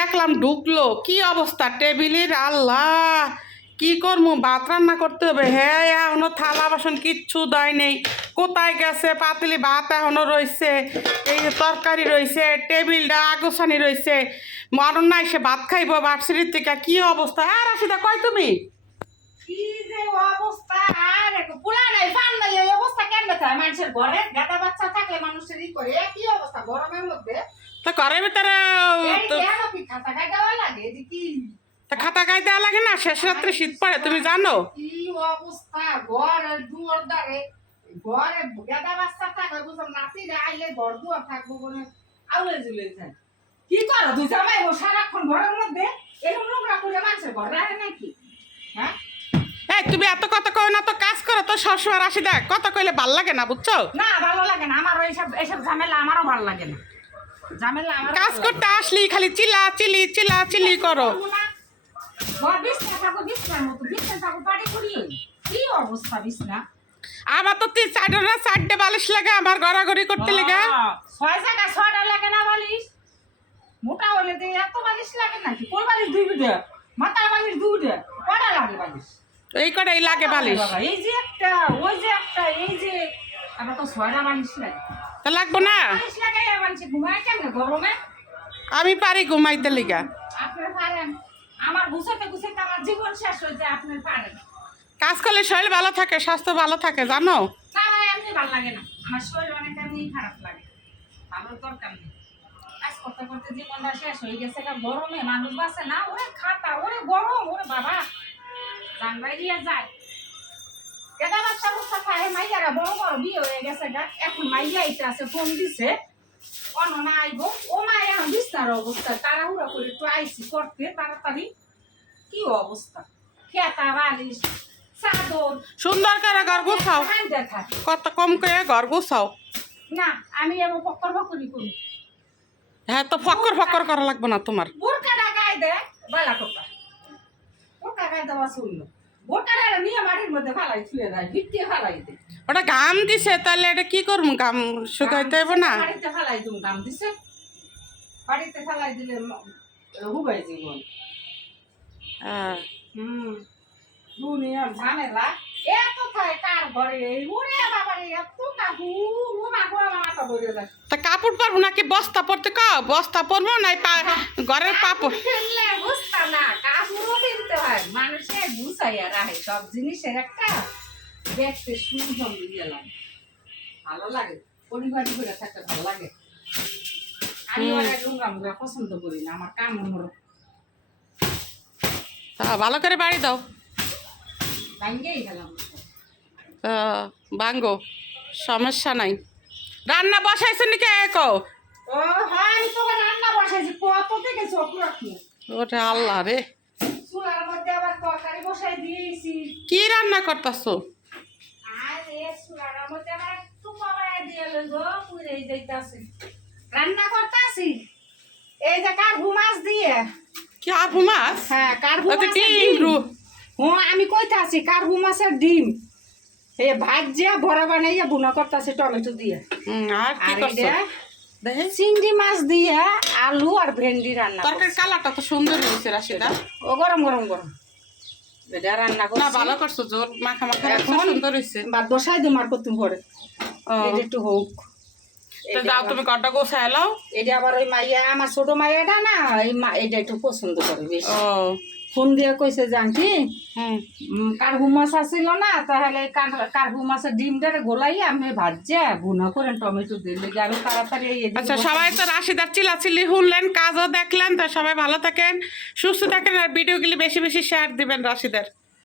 দেখলাম ঢুকলো, কি অবস্থা টেবিলের, আল্লাহ কি করবো, ভাত রান্না করতে হবে। হ্যাঁ এখনো থালা বাসন কিচ্ছু দেয় নেই, কোথায় গেছে? পাতিলি ভাত এখনো রয়েছে, এই যে তরকারি রয়েছে, টেবিলটা আগোছানি রয়েছে, মরণ নাই সে ভাত খাইবো ভার্সিটির থেকে। কি অবস্থা! আর রাশিদা কই তুমি? কি যে অবস্থা! আর পোলা নাই ফান নাই, এই অবস্থা কেমনে থাকে মানুষের ঘরে? গাদা বাচ্চা থাকলে মানুষের ই করে, কি অবস্থা গরমের মধ্যে? তো ঘরের ভিতরে এই কেন কি খাতা খাই দেওয়া লাগে? এটি কি খাতা গায়ে দেওয়া লাগে না? শেষ রাত্রে শীত পড়ে, তুমি জানো? কি অবস্থা ঘরে দুয়ার দ্বারে, ঘরে গাদা বাচ্চা থাকলে বুঝলাম নাতিরা আইলে ঘর দুয়ার থাকবো বলে আউলে জুলে যায়। কি করো দুই জামাই ও সারাক্ষণ ঘরের মধ্যে এরকম নোংরা করে মানুষের ঘর রাখে নাকি? হ্যাঁ এই তুমি এত কথা কই না তো, কাজ করো তো সবসময়। রাশিদা কথা কইলে ভাল লাগে না, বুঝছো? না ভালো লাগে না আমার, এইসব ঝামেলা আমারও ভালো লাগে না। ঝামেলা আমার কাজ করতে আসলি খালি চিল্লা চিল্লি করো। কি অবস্থা বিছনা? আমার তো 4টে বালিশ লাগে আমার গড়াগড়ি করতে লেগে। 6 জায়গায় 6টা লাগে না বালিশ? মোটা হলে যে এত বালিশ লাগে নাকি? কোন বালিশ দুইটা? মাথার বালিশ দুইটা, কয়টা লাগে বালিশ? এই কটাই লাগে বালিশ। এই যে একটা, ওই যে একটা, এই যে আমার তো 6টা বালিশ লাগে। তা লাগবো না? বালিশ লাগে মানুষ ঘুমায় কেমনে গরমে? আমি পারি ঘুমাইতে লিগা। আপনার পারেন, আমার গুছাতে গুছাতে আমার জীবন শেষ হয়ে যায়। আপনার পারেন, কাজ করলে শরীর ভালো থাকে, স্বাস্থ্য ভালো থাকে, জানো? না আমার এমনি ভালো লাগে না, আমার শরীর অনেক এমনি খারাপ লাগে, ভালোর দরকার নেই। কাজ করতে করতে জীবনটা শেষ হয়ে গেছে। গরমে মানুষ বাঁচে না, ওরে খাতা, ওরে গরম, ওরে বাবা জান বাইরিয়া যায়। কেদা বাচ্চা বুচ্চা খায় মাইয়ারা বড় বড় বিয়ে হয়ে গেছে গা, এখন মাইয়া আইতে আছে, ফোন দিছে অননা আইব। ও মা এখন বিস্তার অবস্থা, তাড়াহুড়া করে একটু আইসি করতে তাড়াতাড়ি। কি অবস্থা! খেতা বালিশ চাদর সুন্দর করে ঘর গুছাও, দেখা কত কম করে ঘর গুছাও। না, আমি এবার পক্কর বকরি করি। হ্যাঁ তো ফক্কর করা লাগবে না তোমার। বোরকাটা গায়ে দেয় বালা টোকা, বোরকা গায়ে দেওয়া শুনলো, বোরকাটা নিয়ে মাটির মধ্যে ফালাই ছুঁয়ে দেয়, ভিত্তি ফালাই দেয়। ওটা ঘাম দিছে, তাহলে এটা কি করবো? ঘাম শুকাইতে হবে না? বাড়িতে ফালাই তুমি দাম দিছে, বাড়িতে ফালাই দিলে হুবাই জীবন। হ্যাঁ দুনিয়ার ঝামেলা এত থাকে কার ঘরে, ওরে বাবারে এত কাপড়, ও মাগো আমার মাথা ধরে যায়। তা কাপড় পরবো নাকি বস্তা পরতে? বস্তা পরবো নাই ঘরের পাপড় ফেললে বুঝতা না, কাপড়ও কিনতে হয়, মানুষে গুছাইয়া রাখে সব জিনিসের একটা দেখতে সুন্দর গেলাম, ভালো লাগে, পরিবারই করে থাকতে ভালো লাগে। আমি ওরা নোংরা পছন্দ করি না, আমার কাম ভালো করে বাড়ি দাও। ভাঙ্গেই গেলাম। ভাঙ্গো, সমস্যা নাই। রান্না বসাইছো নাকি? ও হ্যাঁ, আমি তোকে রান্না বসাইছি, কত থেকে চোখ রাখি। ওটা আল্লাহ রে, চুলার মধ্যে আবার তরকারি বসাই দিয়েছি। কি রান্না করতেছো? আরে চুলার মধ্যে আবার একটু কমায় দিয়ে গো, পুড়ে যাইতাছে। রান্না করতেছি এই যে কার্ভু মাছ দিয়ে। কি আরবু মাছ? হ্যাঁ কার্ভু ওতে মাছ, ডিম আমি কইতাছি কার্ভু মাছের ডিম এ ভাজিয়া বড়া বানাইয়া বুনা করতেছি টমেটো দিয়ে। আর কি আর করছো? এটা দেখে চিংড়ি মাছ দিয়ে আলু আর ভেন্ডি রান্না তরকারি কালারটা তো সুন্দর হয়েছে রাশিদা। ও গরম গরম গরম এটা রান্না না করছি। ভালো করছো, জোর মাখা মাখা এখন সুন্দর হয়েছে। বাদ বসাই দিই মার করতে পরে, এটা একটু হোক। তো যাও তুমি ঘরটা গোছায় এলাও। এটা আবার ওই মাইয়া, আমার ছোট মাইয়াটা না, এটা একটু পছন্দ করে বেশি। ও ফোন দিয়ে কইছে জানকি হুম, কার্ভু মাছ আসছিল না, তাহলে কার্ভু মাছের ডিমটারে গোলাইয়া আমি ভাজিয়া ভুনা করেন টমেটো দিয়ে লেগে আমি তাড়াতাড়ি। আচ্ছা সবাই তো রাশিদার চিল্লাচিল্লি শুনলেন, কাজও দেখলেন, তা সবাই ভালো থাকেন, সুস্থ থাকেন, আর ভিডিওগুলি বেশি বেশি শেয়ার দিবেন রাশিদার।